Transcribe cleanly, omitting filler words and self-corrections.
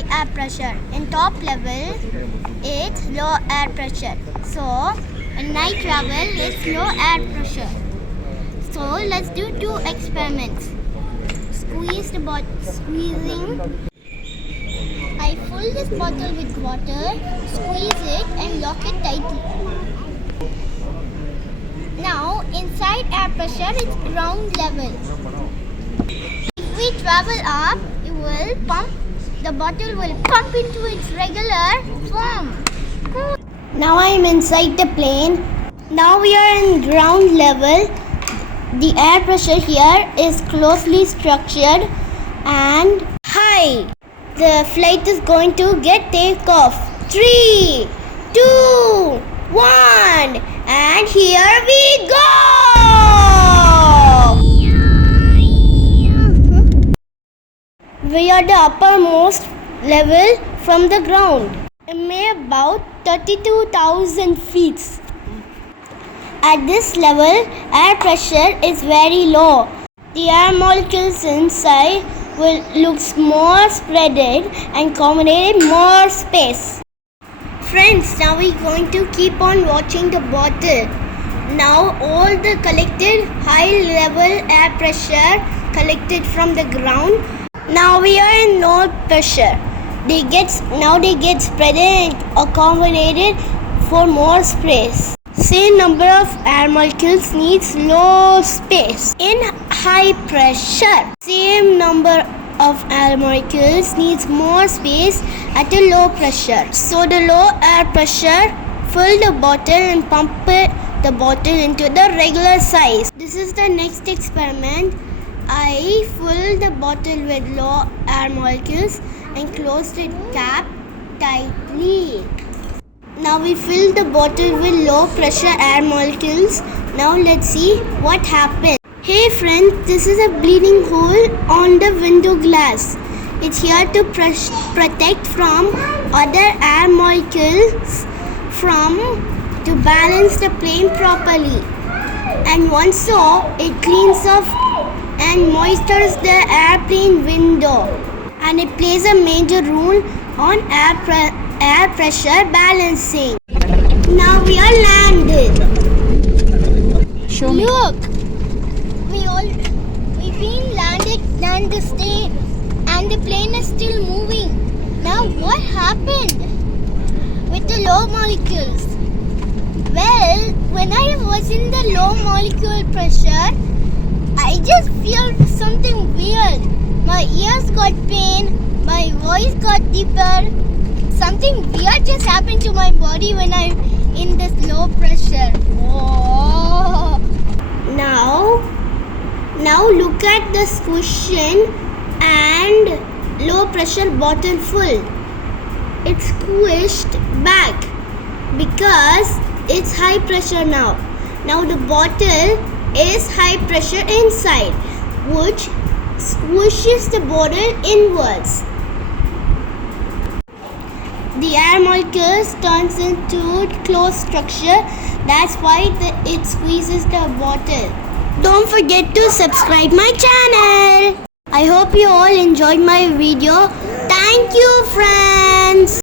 high air pressure. In top level, it's low air pressure. So, when I travel, it's low air pressure. So, let's do two experiments. Squeezing. I fill this bottle with water, squeeze it and lock it tightly. Now, inside air pressure, it's ground level. If we travel up, the bottle will pump into its regular form. Now I am inside the plane. Now we are in ground level. The air pressure here is closely structured and high. The flight is going to get take off. 3, 2, 1, and here we go! We are the uppermost level from the ground. It may about 32,000 feet. At this level, air pressure is very low. The air molecules inside will look more spreaded and accommodate more space. Friends, now we're going to keep on watching the bottle. Now all the collected high level air pressure collected from the ground. Now we are in low pressure. They get spread and accommodated for more space. Same number of air molecules needs low space. In high pressure, same number of air molecules needs more space at a low pressure. So the low air pressure fill the bottle and pump the bottle into the regular size. This is the next experiment. I fill the bottle with low air molecules and close the cap tightly. Now we fill the bottle with low pressure air molecules. Now let's see what happens. Hey friends, this is a bleeding hole on the window glass. It's here to protect from other air molecules to balance the plane properly. And once so, it cleans off and moistures the airplane window. And it plays a major role on air pressure balancing. Now we are landed. Show me. Look, we've been landed and the plane is still moving. Now what happened with the low molecules? Well, when I was in the low molecule pressure, I just feel something weird. My ears got pain, my voice got deeper. Something weird just happened to my body when I'm in this low pressure. Oh. Now look at the squishing and low pressure bottle full. It's squished back because it's high pressure now. Now the bottle is high pressure inside, which squishes the bottle inwards. The air molecules turns into closed structure. That's why it squeezes the bottle. Don't forget to subscribe my channel. I hope you all enjoyed my video. Thank you, friends.